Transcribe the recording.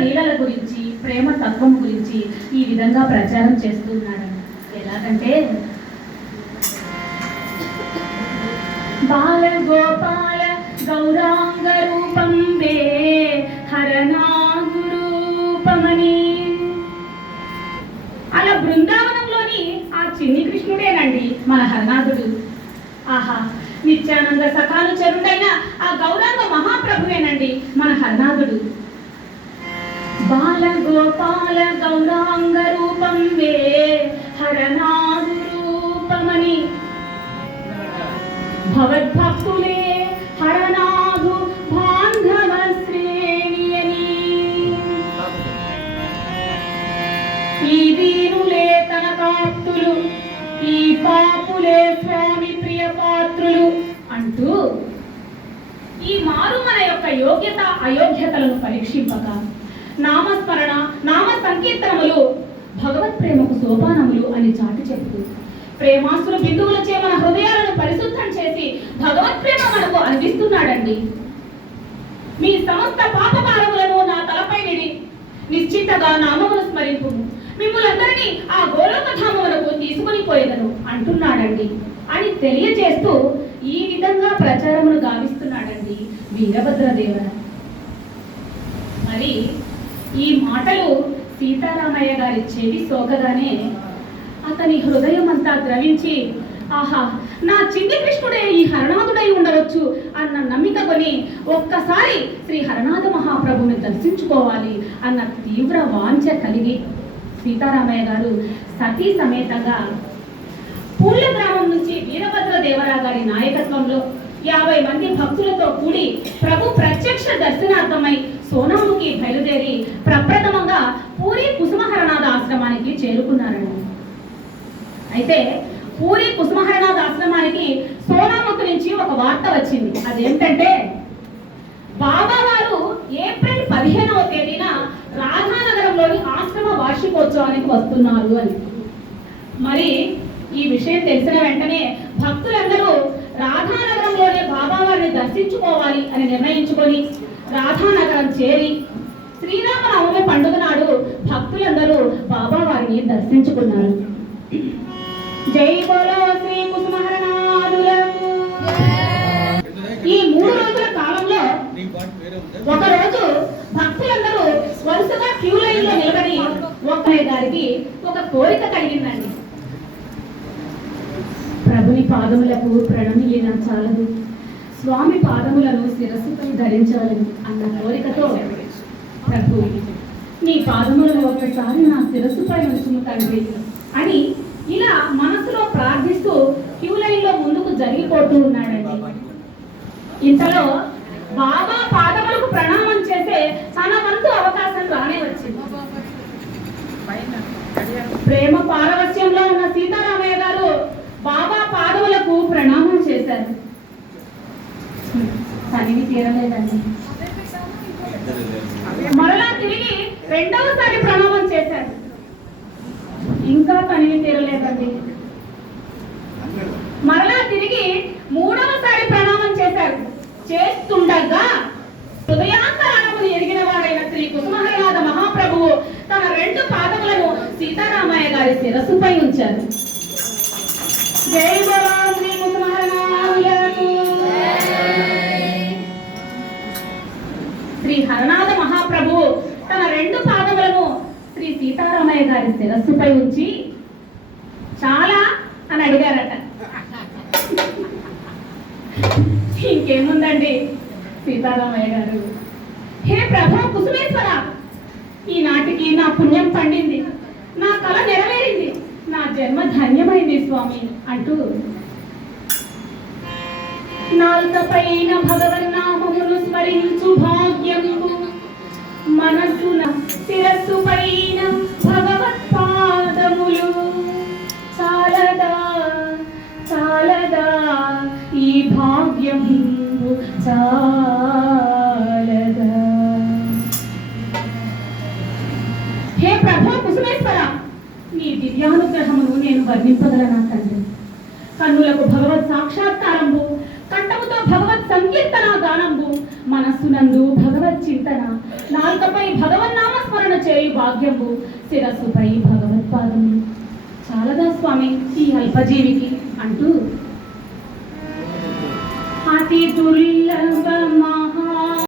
లీలల గురించి, ప్రేమ తత్వం గురించి ఈ విధంగా ప్రచారం చేస్తున్నాడు. ఎలాగంటే, బాల గోపాల గౌరాంగ రూపం వే హరనాగు రూపమని. అలా బృందావనంలోని ఆ చిన్ని కృష్ణుడేనండి మన హరనాథుడు. ఆహా, నిత్యానంద సఖాలు చరుడైన ఆ గౌరాంగ మహాప్రభువేనండి మన హరనాథుడు. బాల గోపాల గౌరాంగ రూపం వే హరనాథు రూపమని. భవద్భక్తులే హరనాథు బాంధవ శ్రేణియని. ఈ దీనులే తన కాప్తులు, ఈ పాపులే స్వామి ప్రియ పాత్రులు అంటూ ఈ మారు మన యొక్క యోగ్యత అయోగ్యతలను పరీక్షింపక నామస్మరణ, నామ సంకీర్తనములు భగవత్ ప్రేమకు సోపానములు అని చాటి చెబుతూ ప్రేమాసులు బిందువులచే మన హృదయాలను పరిశుద్ధం చేసి భగవత్ ప్రేమ మనకు అందిస్తున్నాడండి. మీ సమస్త పాపకారములను నా తలపై విడి నిశ్చితగా నామమును స్మరింపు, మిమ్మల్ందరినీ ఆ గోలోకధామమునకు తీసుకుని పోయేదను అంటున్నాడండి అని తెలియజేస్తూ ఈ విధంగా ప్రచారమును గావిస్తున్నాడండి వీరభద్రదేవర. మరి ఈ మాటలు సీతారామయ్య గారి చెవి సోకగానే అతని హృదయం అంతా ద్రవించి, ఆహా, నా చిన్ని కృష్ణుడే ఈ హరనాథుడై ఉండవచ్చు అన్న నమ్మిక కొని ఒక్కసారి శ్రీ హరనాథ మహాప్రభుని దర్శించుకోవాలి అన్న తీవ్ర వాంఛ కలిగి సీతారామయ్య గారు సతీ సమేతంగా పూళ్ళ గ్రామం నుంచి వీరభద్రదేవరా గారి నాయకత్వంలో 50 మంది భక్తులతో కూడి ప్రభు ప్రత్యక్ష దర్శనార్థమై సోనాముకి బయలుదేరి ప్రప్రథమంగా పూరి కుసుమహరనాథ ఆశ్రమానికి చేరుకున్నారండి. అయితే పూరి కుసుమహరనాథ ఆశ్రమానికి సోనాముఖి నుంచి ఒక వార్త వచ్చింది. అదేంటంటే, బాబా వారు ఏప్రిల్ 15వ తేదీన రాధానగరంలోని ఆశ్రమ వార్షికోత్సవానికి వస్తున్నారు అని. మరి ఈ విషయం తెలిసిన వెంటనే భక్తులందరూ రాధానగరంలోనే బాబా వారిని దర్శించుకోవాలి అని నిర్ణయించుకొని రాధానగరం చేరి శ్రీరామనవమి పండుగ నాడు భక్తులందరూ బాబా వారిని దర్శించుకున్నారు. జై బోలో శ్రీ కుసుమహరనాథులకు. ఈ 3 రోజుల కాలంలో ఒకరోజు భక్తులందరూ వరుసగా క్యూ లైన్ లో నిలబడి ఒక్కయ్య గారికి ఒక కోరిక కలిగిందండి. ప్రభుని పాదములకు ప్రణమిలిన చాలదు, స్వామి పాదములను శిరస్సుపై ధరించాలని అన్న కోరికతో, ప్రభు నీ పాదములను ఒక్కసారి నా శిరస్సుపై ఉంచుము తండ్రి అని ఇలా మనసులో ప్రార్థిస్తూ క్యూ లైన్ లో ముందుకు జరిగిపోతూ ఉన్నాడండి. ఇంతలో బాబా పాదములకు ప్రణామం చేసే తన వంతు అవకాశం రానే వచ్చింది. ప్రేమ పారవస్యంలో ఉన్న సీతారామయ్య గారు బాబా పాదములకు ప్రణామం చేశారు. తనివి తీరలేదండి. మరలా తిరిగి 2వసారి ప్రణామం చేశారు. ఇంకా తనివి తీరలేదండి. మరలా తిరిగి 3వసారి ప్రణామం చేశారు. చేస్తుండగా హృదయాంతరాళమును ఎరిగిన వాడైన శ్రీ కుసుమహరనాథ మహాప్రభువు తన 2 పాదములను సీతారామయ్య గారి శిరస్సుపై ఉంచారు. జై బోలో శ్రీ కుసుమహరనాథులకు. శ్రీ హరనాథ మహాప్రభువు తన 2 పాదములను శ్రీ సీతారామయ్య గారి శిరస్సుపై ఉంచి చాలా అని అడిగారట. ఇంకేముందండి, సీతారామయ్య గారు, హే ప్రభు కుసుమేశ్వర, ఈనాటికి నా పుణ్యం పండింది, నా కల నెరవేరింది, నా జన్మ ధన్యమైంది స్వామి అంటూ నాల్కపైన భగవన్నామమును స్మరించు భాగ్యము, మనసున శిరస్సు పైన భగవత్ పాదములు, చాలదా చాలదా ఈ భాగ్యం చాలదా. హే ప్రభు కుసుమేశ్వర, నీ దివ్యానుగ్రహమును నేను వర్ణింపగలనా తండ్రి. కన్నులకు భగవత్ సాక్షాత్కారము, కంఠముతో భగవత్ సంకీర్తన గానంబు, మనస్సునందు భగవత్ చింతన, నాలుకపై భగవన్నామ స్మరణ చేయు భాగ్యంబు, శిరస్సుపై భగవత్పాదములు. చాలదా స్వామి ఈ అల్పజీవికి అంటూ అతి దుర్లభమా